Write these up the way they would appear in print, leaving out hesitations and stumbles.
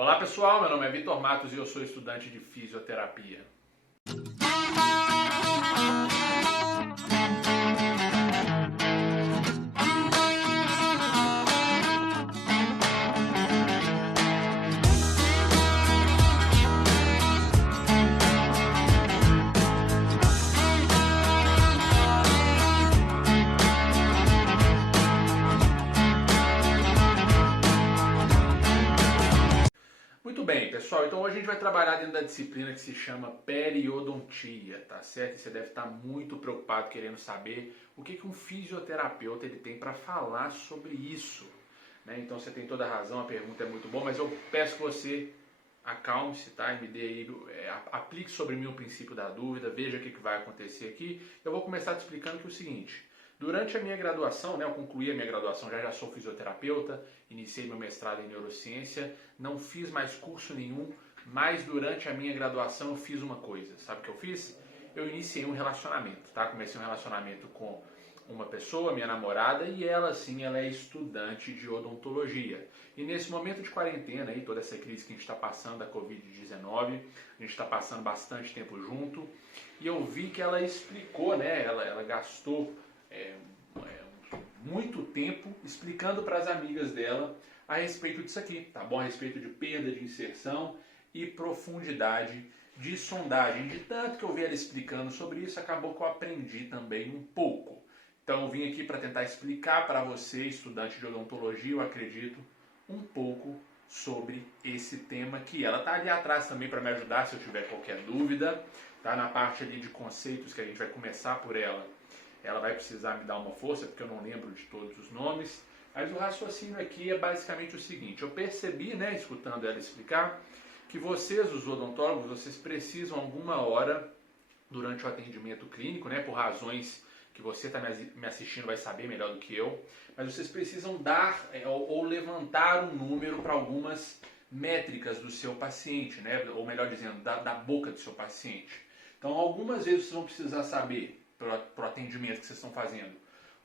Olá pessoal, meu nome é Vitor Matos e eu sou estudante de fisioterapia. Muito bem, pessoal, então hoje a gente vai trabalhar dentro da disciplina que se chama periodontia, tá certo? E você deve estar muito preocupado querendo saber o que um fisioterapeuta ele tem para falar sobre isso, né? Então você tem toda a razão, a pergunta é muito boa, mas eu peço que você acalme-se, tá? E me dê aí, aplique sobre mim o princípio da dúvida, veja o que vai acontecer aqui. Eu vou começar te explicando que é o seguinte: durante a minha graduação, né, eu concluí a minha graduação, já sou fisioterapeuta, iniciei meu mestrado em neurociência, não fiz mais curso nenhum, mas durante a minha graduação eu fiz uma coisa. Sabe o que eu fiz? Eu iniciei um relacionamento, tá? Comecei um relacionamento com uma pessoa, minha namorada, e ela sim, ela é estudante de odontologia. E nesse momento de quarentena, aí, toda essa crise que a gente está passando da Covid-19, a gente está passando bastante tempo junto, e eu vi que ela explicou, né? Ela gastou muito tempo explicando para as amigas dela a respeito disso aqui, tá bom? A respeito de perda de inserção e profundidade de sondagem. De tanto que eu vi ela explicando sobre isso, acabou que eu aprendi também um pouco. Então eu vim aqui para tentar explicar para você, estudante de odontologia, eu acredito, um pouco sobre esse tema que ela tá ali atrás também para me ajudar se eu tiver qualquer dúvida, tá? Na parte ali de conceitos que a gente vai começar por ela. Ela vai precisar me dar uma força, porque eu não lembro de todos os nomes. Mas o raciocínio aqui é basicamente o seguinte: eu percebi, né, escutando ela explicar, que vocês, os odontólogos, vocês precisam alguma hora, durante o atendimento clínico, né, por razões que você está me assistindo vai saber melhor do que eu, mas vocês precisam dar ou levantar um número para algumas métricas do seu paciente, né, ou melhor dizendo, da boca do seu paciente. Então, algumas vezes vocês vão precisar saber, para o atendimento que vocês estão fazendo,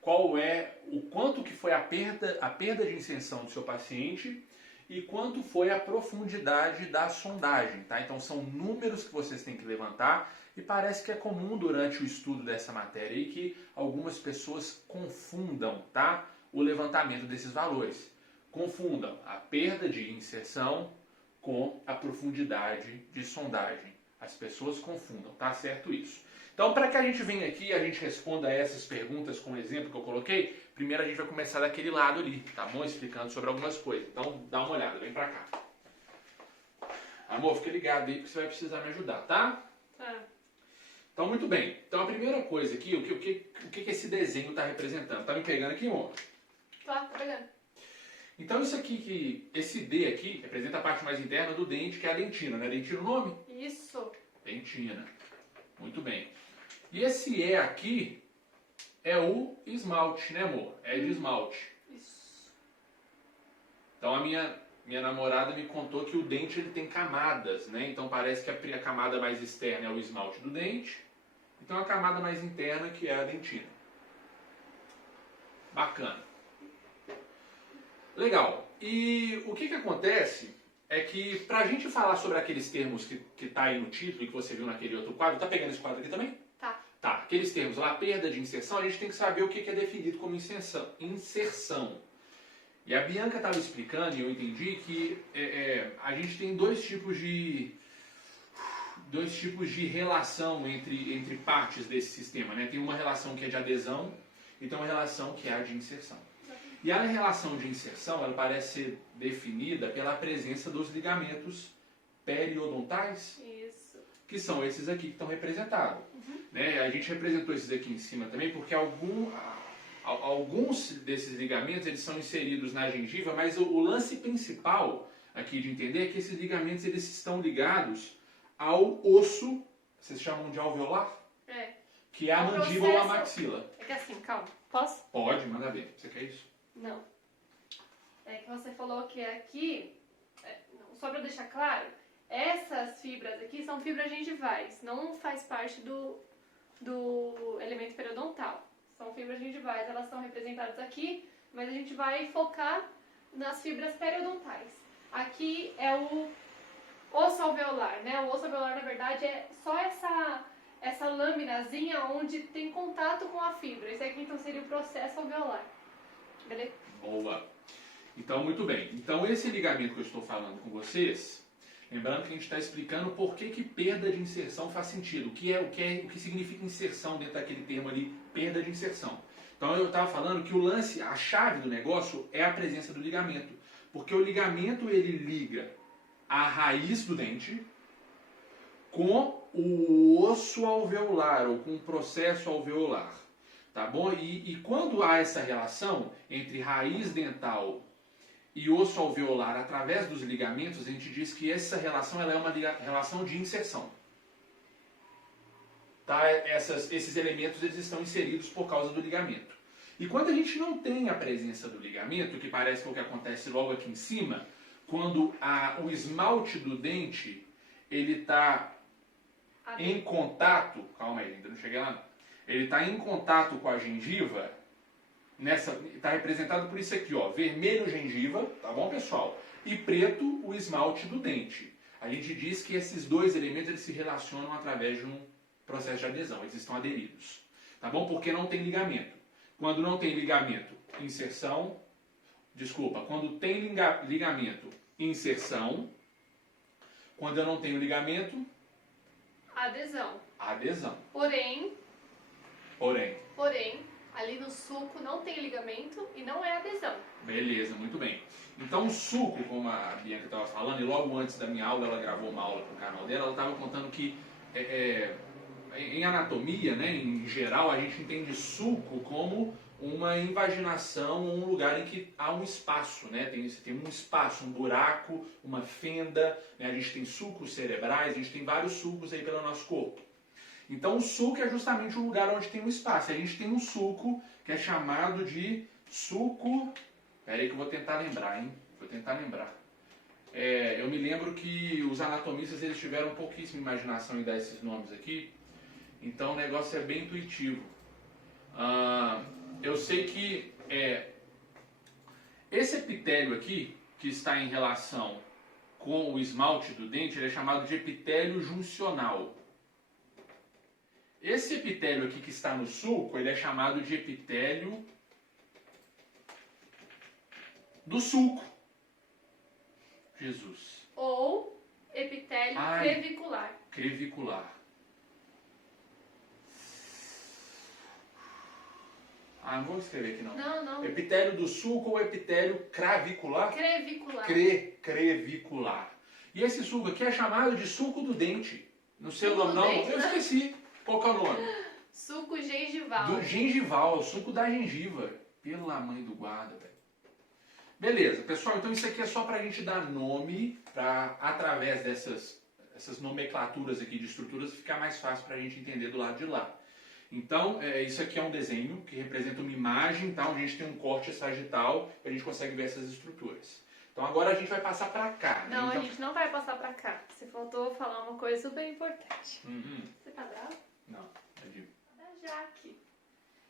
o quanto que foi a perda de inserção do seu paciente e quanto foi a profundidade da sondagem, tá? Então são números que vocês têm que levantar e parece que é comum durante o estudo dessa matéria aí que algumas pessoas confundam, tá? O levantamento desses valores. Confundam a perda de inserção com a profundidade de sondagem. As pessoas confundam, tá certo isso? Então, para que a gente venha aqui e a gente responda a essas perguntas com o exemplo que eu coloquei, primeiro a gente vai começar daquele lado ali, tá bom? Explicando sobre algumas coisas. Então, dá uma olhada, vem pra cá. Amor, fica ligado aí porque você vai precisar me ajudar, tá? Tá. Então, muito bem. Então, a primeira coisa aqui, o que esse desenho está representando? Tá me pegando aqui, amor? Tá pegando. Então, isso aqui, esse D aqui, representa a parte mais interna do dente, que é a dentina, né? Dentina o nome? Isso. Dentina. Muito bem. E esse E aqui é o esmalte, né, amor? É de esmalte. Isso. Então a minha namorada me contou que o dente ele tem camadas, né? Então parece que a camada mais externa é o esmalte do dente. Então a camada mais interna que é a dentina. Bacana. Legal. E o que acontece é que pra gente falar sobre aqueles termos que tá aí no título e que você viu naquele outro quadro, tá pegando esse quadro aqui também? Tá. Tá, aqueles termos lá, perda de inserção, a gente tem que saber o que é definido como inserção. E a Bianca estava explicando, e eu entendi que a gente tem dois tipos de relação entre partes desse sistema, né? Tem uma relação que é de adesão e tem uma relação que é a de inserção. E a relação de inserção, ela parece ser definida pela presença dos ligamentos periodontais, Isso. que são esses aqui que estão representados. Né? A gente representou esses aqui em cima também porque alguns desses ligamentos eles são inseridos na gengiva, mas o lance principal aqui de entender é que esses ligamentos eles estão ligados ao osso, vocês chamam de alveolar? É. Que é a mandíbula ou a maxila. É que assim, calma. Posso? Pode, manda ver. Você quer isso? Não. É que você falou que aqui, só pra deixar claro, essas fibras aqui são fibras gengivais, não faz parte do elemento periodontal. São fibras gengivais, elas são representadas aqui, mas a gente vai focar nas fibras periodontais. Aqui é o osso alveolar, né? O osso alveolar, na verdade, é só essa laminazinha onde tem contato com a fibra. Esse aqui, então, seria o processo alveolar. Beleza? Boa. Então, muito bem. Então, esse ligamento que eu estou falando com vocês, lembrando que a gente está explicando por que perda de inserção faz sentido. O que significa inserção dentro daquele termo ali, perda de inserção. Então, eu estava falando que o lance, a chave do negócio é a presença do ligamento. Porque o ligamento, ele liga a raiz do dente com o osso alveolar, ou com o processo alveolar. Tá bom? E quando há essa relação entre raiz dental e osso alveolar através dos ligamentos, a gente diz que essa relação ela é uma relação de inserção. Tá? Esses elementos eles estão inseridos por causa do ligamento. E quando a gente não tem a presença do ligamento, que parece que é o que acontece logo aqui em cima, quando o esmalte do dente ele está em contato, calma aí, ainda não cheguei lá não. Ele está em contato com a gengiva, está representado por isso aqui, ó, vermelho gengiva, tá bom, pessoal? E preto o esmalte do dente. A gente diz que esses dois elementos eles se relacionam através de um processo de adesão, eles estão aderidos, tá bom? Porque não tem ligamento. Quando não tem ligamento, inserção, quando tem ligamento, inserção, quando eu não tenho ligamento, adesão. Adesão. Porém, Porém, ali no sulco não tem ligamento e não é adesão. Beleza, muito bem. Então o sulco, como a Bianca estava falando, e logo antes da minha aula, ela gravou uma aula para o canal dela, ela estava contando que em anatomia, né, em geral, a gente entende sulco como uma invaginação, um lugar em que há um espaço, né? Você tem um espaço, um buraco, uma fenda, né? A gente tem sulcos cerebrais, a gente tem vários sulcos aí pelo nosso corpo. Então o sulco é justamente o lugar onde tem um espaço. A gente tem um sulco que é chamado de sulco... Espera aí que eu vou tentar lembrar, hein? Vou tentar lembrar. Eu me lembro que os anatomistas eles tiveram pouquíssima imaginação em dar esses nomes aqui. Então o negócio é bem intuitivo. Eu sei que esse epitélio aqui, que está em relação com o esmalte do dente, ele é chamado de epitélio juncional. Esse epitélio aqui que está no sulco, ele é chamado de epitélio do sulco. Jesus. Ou epitélio crevicular. Crevicular. Não vou escrever aqui não. Não. Epitélio do sulco ou epitélio cravicular? Crevicular. Crevicular. E esse sulco aqui é chamado de sulco do dente. Não sei o nome não, eu esqueci. Qual que é o nome? Suco gengival. Do gengival, suco da gengiva. Pela mãe do guarda, velho. Beleza, pessoal, então isso aqui é só pra gente dar nome, através dessas nomenclaturas aqui de estruturas, ficar mais fácil pra gente entender do lado de lá. Então, isso aqui é um desenho que representa uma imagem, tá, onde a gente tem um corte sagital e a gente consegue ver essas estruturas. Então agora a gente vai passar pra cá. Não, então... a gente não vai passar pra cá. Você faltou falar uma coisa super importante. Você tá bravo? Não, é de... Da Jaque.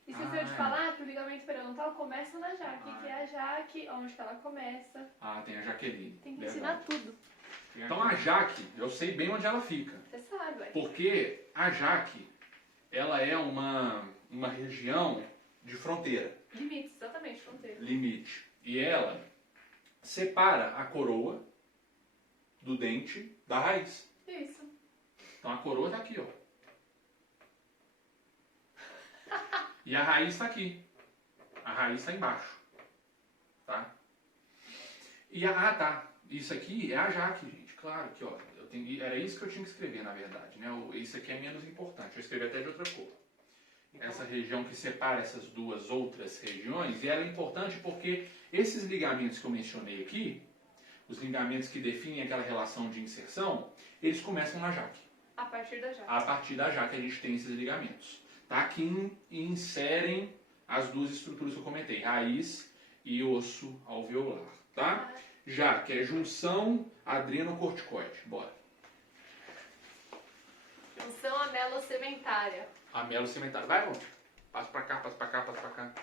Esqueceu de falar que o ligamento periodontal começa na Jaque, que é a Jaque, onde que ela começa. Tem a Jaqueline. Tem que ensinar tudo. Então a Jaque, eu sei bem onde ela fica. Você sabe, ué. Porque a Jaque, ela é uma região de fronteira. Limite, exatamente, fronteira. Limite. E ela separa a coroa do dente da raiz. Isso. Então a coroa está aqui, ó. E a raiz está aqui. A raiz está embaixo. Tá? E tá. Isso aqui é a Jaque, gente. Claro que, ó. Era isso que eu tinha que escrever, na verdade. Né? Isso aqui é menos importante. Eu escrevi até de outra cor. Essa região que separa essas duas outras regiões. E ela é importante porque esses ligamentos que eu mencionei aqui, os ligamentos que definem aquela relação de inserção, eles começam na Jaque. A partir da Jaque. A partir da Jaque a gente tem esses ligamentos. Tá? Que inserem as duas estruturas que eu comentei, raiz e osso alveolar. Tá? Jaque é junção adrenocorticoide. Bora. Junção amelocementária. Amelocementária. Vai, vamos. Passa pra cá, passa pra cá, passa pra cá.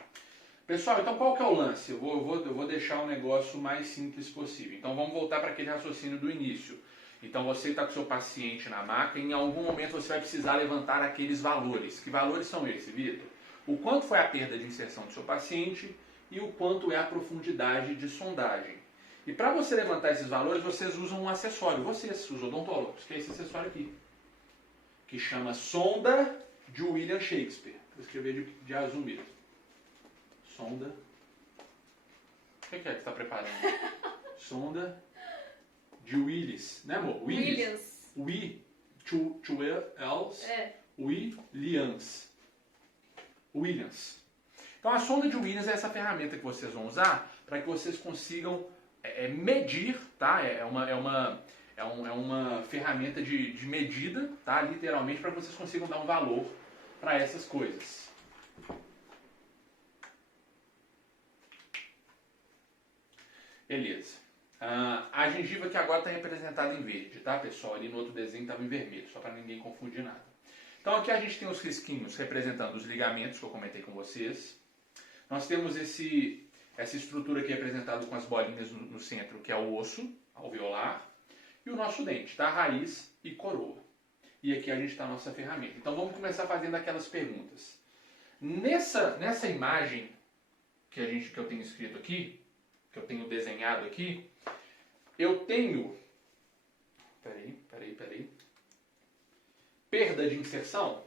Pessoal, então qual que é o lance? Eu vou deixar o negócio mais simples possível. Então vamos voltar para aquele raciocínio do início. Então você está com o seu paciente na maca e em algum momento você vai precisar levantar aqueles valores. Que valores são esses, Vitor? O quanto foi a perda de inserção do seu paciente e o quanto é a profundidade de sondagem. E para você levantar esses valores, vocês usam um acessório. Vocês, os odontólogos, que é esse acessório aqui. Que chama sonda de William Shakespeare. Vou escrever de azul mesmo. Sonda. O que é que você está preparando? Sonda de Willis, né, amor? Williams. Two L's. É. Williams. Então a sonda de Williams é essa ferramenta que vocês vão usar para que vocês consigam medir, tá? É uma ferramenta de medida, tá? Literalmente, para que vocês consigam dar um valor para essas coisas. Beleza. A gengiva aqui agora está representada em verde, tá, pessoal? Ali no outro desenho estava em vermelho, só para ninguém confundir nada. Então aqui a gente tem os risquinhos representando os ligamentos que eu comentei com vocês. Nós temos essa estrutura aqui representada com as bolinhas no centro, que é o osso alveolar, e o nosso dente, tá? Raiz e coroa. E aqui a gente está a nossa ferramenta. Então vamos começar fazendo aquelas perguntas. Nessa imagem que eu tenho escrito aqui, que eu tenho desenhado aqui, eu tenho... Peraí. Perda de inserção.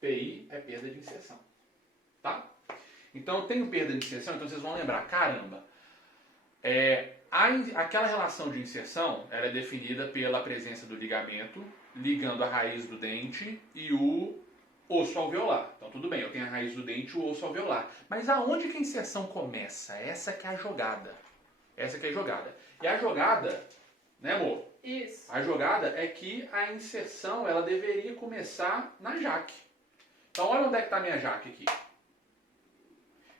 PI é perda de inserção. Tá? Então eu tenho perda de inserção, então vocês vão lembrar, caramba, aquela relação de inserção ela é definida pela presença do ligamento ligando a raiz do dente e o osso alveolar. Então tudo bem, eu tenho a raiz do dente e o osso alveolar. Mas aonde que a inserção começa? Essa que é a jogada. E a jogada, né, amor? Isso. A jogada é que a inserção ela deveria começar na jaque. Então olha onde é que está a minha jaque aqui.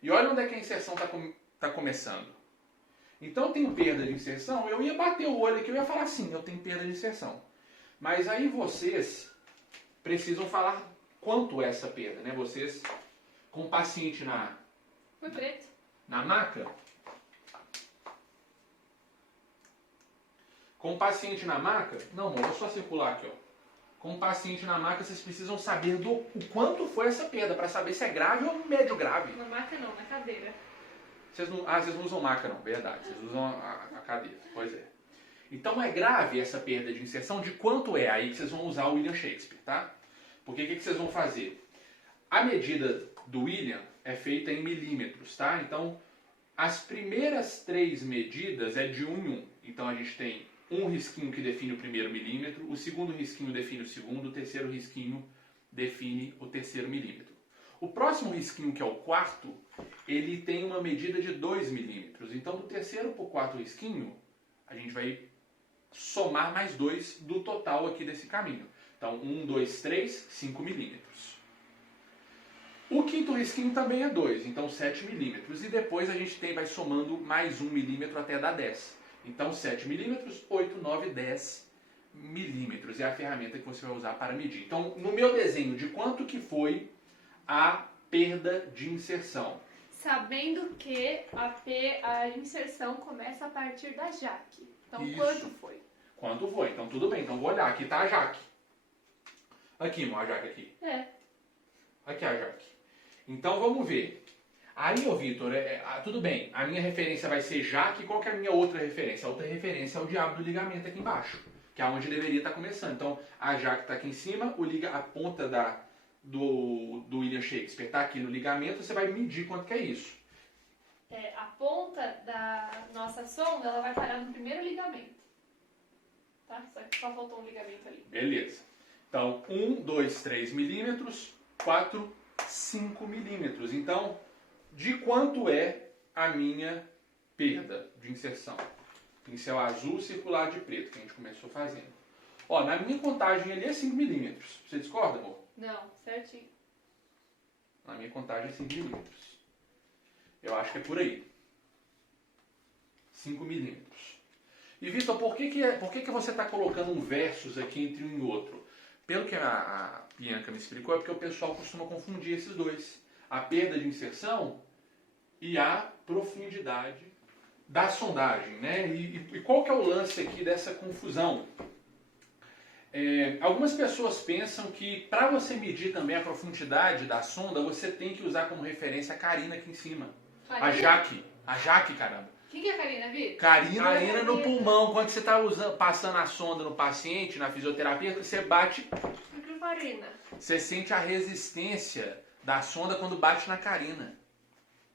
E olha onde é que a inserção está começando. Então eu tenho perda de inserção, eu ia bater o olho aqui, eu ia falar assim, eu tenho perda de inserção. Mas aí vocês precisam falar quanto é essa perda, né? Vocês, com o paciente Foi preto. na maca, não, amor, vou só circular aqui, ó. Com o paciente na maca, vocês precisam saber o quanto foi essa perda, para saber se é grave ou médio grave. Na maca não, na cadeira. Vocês não usam maca não, verdade, vocês usam a cadeira, pois é. Então é grave essa perda de inserção, de quanto é? Aí que vocês vão usar o William Shakespeare, tá? Porque o que vocês vão fazer? A medida do William é feita em milímetros, tá? Então, as primeiras 3 medidas é de 1 em 1. Então a gente tem um risquinho que define o primeiro milímetro, o segundo risquinho define o segundo, o terceiro risquinho define o terceiro milímetro. O próximo risquinho, que é o quarto, ele tem uma medida de 2 milímetros. Então, do terceiro para o quarto risquinho, a gente vai somar mais 2 do total aqui desse caminho. Então, 1, 2, 3, 5 milímetros. O quinto risquinho também é 2, então 7 milímetros. E depois a gente vai somando mais 1 milímetro até dar 10. Então 7 milímetros, 8, 9, 10 milímetros. É a ferramenta que você vai usar para medir. Então, no meu desenho, de quanto que foi a perda de inserção? Sabendo que a inserção começa a partir da jaque. Então, Isso. quanto foi? Quanto foi? Então, tudo bem. Então, vou olhar. Aqui está a jaque. Aqui, irmão, a jaque aqui. Aqui a jaque. Então, vamos ver. Aí, ô Vitor, tudo bem. A minha referência vai ser jaque. Qual que é a minha outra referência? A outra referência é o diabo do ligamento aqui embaixo, que é onde deveria estar começando. Então, a jaque está aqui em cima, a ponta do William Shakespeare está aqui no ligamento, você vai medir quanto que é isso. A ponta da nossa sonda, ela vai parar no primeiro ligamento. Tá? Só faltou um ligamento ali. Beleza. Então, 1, 2, 3 milímetros, 4, 5 milímetros. Então, de quanto é a minha perda de inserção? Pincel azul, circular de preto, que a gente começou fazendo. Ó, na minha contagem ali é 5 milímetros. Você discorda, amor? Não, certinho. Na minha contagem é 5 milímetros. Eu acho que é por aí. 5 milímetros. E, Vitor, por que você está colocando um versus aqui entre um e outro? Pelo que a Bianca me explicou, é porque o pessoal costuma confundir esses dois. A perda de inserção e a profundidade da sondagem, né? E qual que é o lance aqui dessa confusão? Algumas pessoas pensam que para você medir também a profundidade da sonda, você tem que usar como referência a Karina aqui em cima. A Jaque, caramba. Quem que é a Karina, Vitor? Karina no pulmão. Quando você está passando a sonda no paciente, na fisioterapia, você bate... Karina. Você sente a resistência da sonda quando bate na Karina.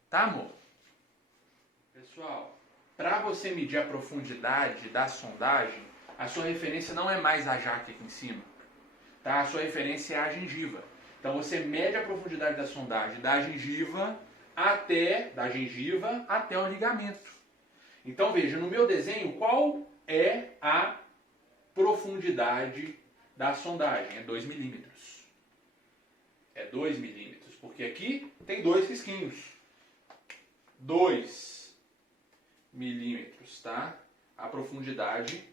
Tá, amor? Pessoal, para você medir a profundidade da sondagem, a sua referência não é mais a Jaque aqui em cima. Tá? A sua referência é a gengiva. Então você mede a profundidade da sondagem da gengiva até o ligamento. Então veja, no meu desenho, qual é a profundidade da sondagem? É 2 milímetros. É 2 milímetros, porque aqui tem 2 risquinhos. 2 milímetros, tá? A profundidade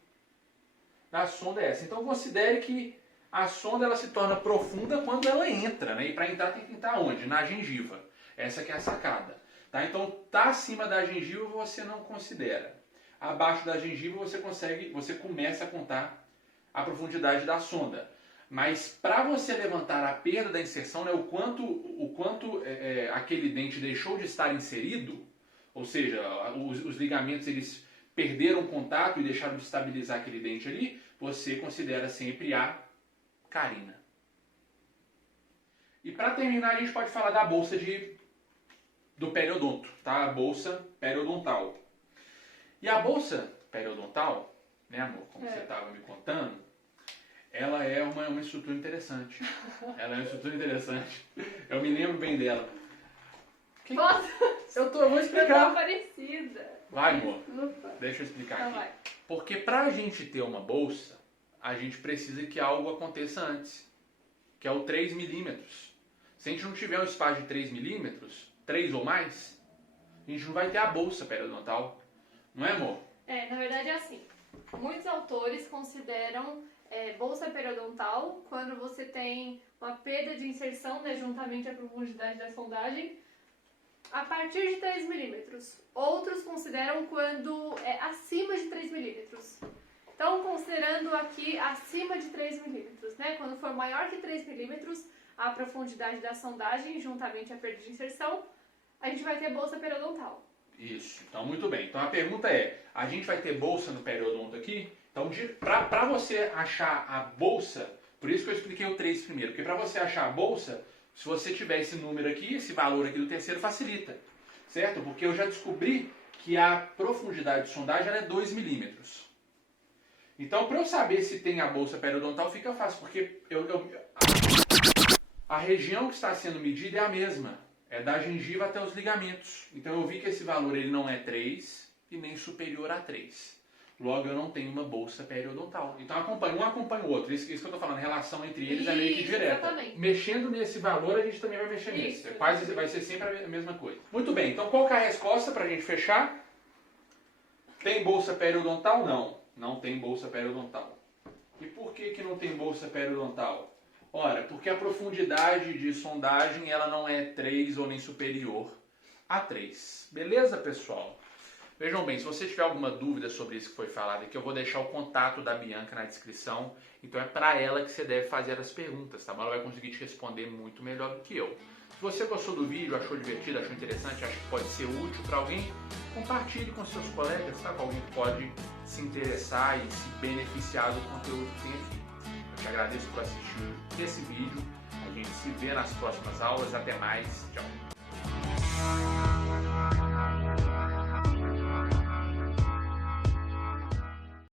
da sonda é essa. Então considere que a sonda ela se torna profunda quando ela entra, né? E para entrar tem que entrar onde? Na gengiva. Essa que é a sacada. Tá? Então tá acima da gengiva você não considera. Abaixo da gengiva você começa a contar a profundidade da sonda. Mas para você levantar a perda da inserção, né, o quanto aquele dente deixou de estar inserido, ou seja, os ligamentos eles perderam contato e deixaram de estabilizar aquele dente ali, você considera sempre a Karina. E para terminar, a gente pode falar da bolsa do periodonto, tá? A bolsa periodontal. E a bolsa periodontal, né, amor, como você estava me contando, ela é uma estrutura interessante. Ela é uma estrutura interessante. Eu me lembro bem dela. Nossa! Eu vou explicar. Eu parecida. Vai, amor. Deixa eu explicar Então aqui. vai. Porque pra gente ter uma bolsa, a gente precisa que algo aconteça antes, que é o 3 milímetros. Se a gente não tiver um espaço de 3 milímetros, 3 ou mais, a gente não vai ter a bolsa periodontal. Não é, amor? Na verdade é assim. Muitos autores consideram bolsa periodontal quando você tem uma perda de inserção, né, juntamente à profundidade da sondagem, a partir de 3 milímetros. Outros consideram quando é acima de 3 milímetros. Então, considerando aqui acima de 3 milímetros, né, quando for maior que 3 milímetros, a profundidade da sondagem, juntamente à perda de inserção, a gente vai ter bolsa periodontal. Isso, então muito bem. Então a pergunta é, a gente vai ter bolsa no periodonto aqui? Então para você achar a bolsa, por isso que eu expliquei o 3 primeiro, porque para você achar a bolsa, se você tiver esse número aqui, esse valor aqui do terceiro, facilita, certo? Porque eu já descobri que a profundidade de sondagem ela é 2 milímetros. Então para eu saber se tem a bolsa periodontal fica fácil, porque a região que está sendo medida é a mesma. É da gengiva até os ligamentos. Então eu vi que esse valor ele não é 3 e nem superior a 3. Logo eu não tenho uma bolsa periodontal. Então um acompanha o outro. Isso que eu estou falando, a relação entre eles é meio que direta. Exatamente. Mexendo nesse valor a gente também vai mexer nesse. Vai ser sempre a mesma coisa. Muito bem, então qual que é a resposta para a gente fechar? Tem bolsa periodontal? Não. Não tem bolsa periodontal. E por que não tem bolsa periodontal? Ora, porque a profundidade de sondagem ela não é 3 ou nem superior a 3. Beleza, pessoal? Vejam bem, se você tiver alguma dúvida sobre isso que foi falado aqui, eu vou deixar o contato da Bianca na descrição. Então é para ela que você deve fazer as perguntas, tá? Mas ela vai conseguir te responder muito melhor do que eu. Se você gostou do vídeo, achou divertido, achou interessante, acha que pode ser útil para alguém, compartilhe com seus colegas, tá? Com alguém que pode se interessar e se beneficiar do conteúdo que tem aqui. Eu te agradeço por assistir esse vídeo. A gente se vê nas próximas aulas. Até mais. Tchau.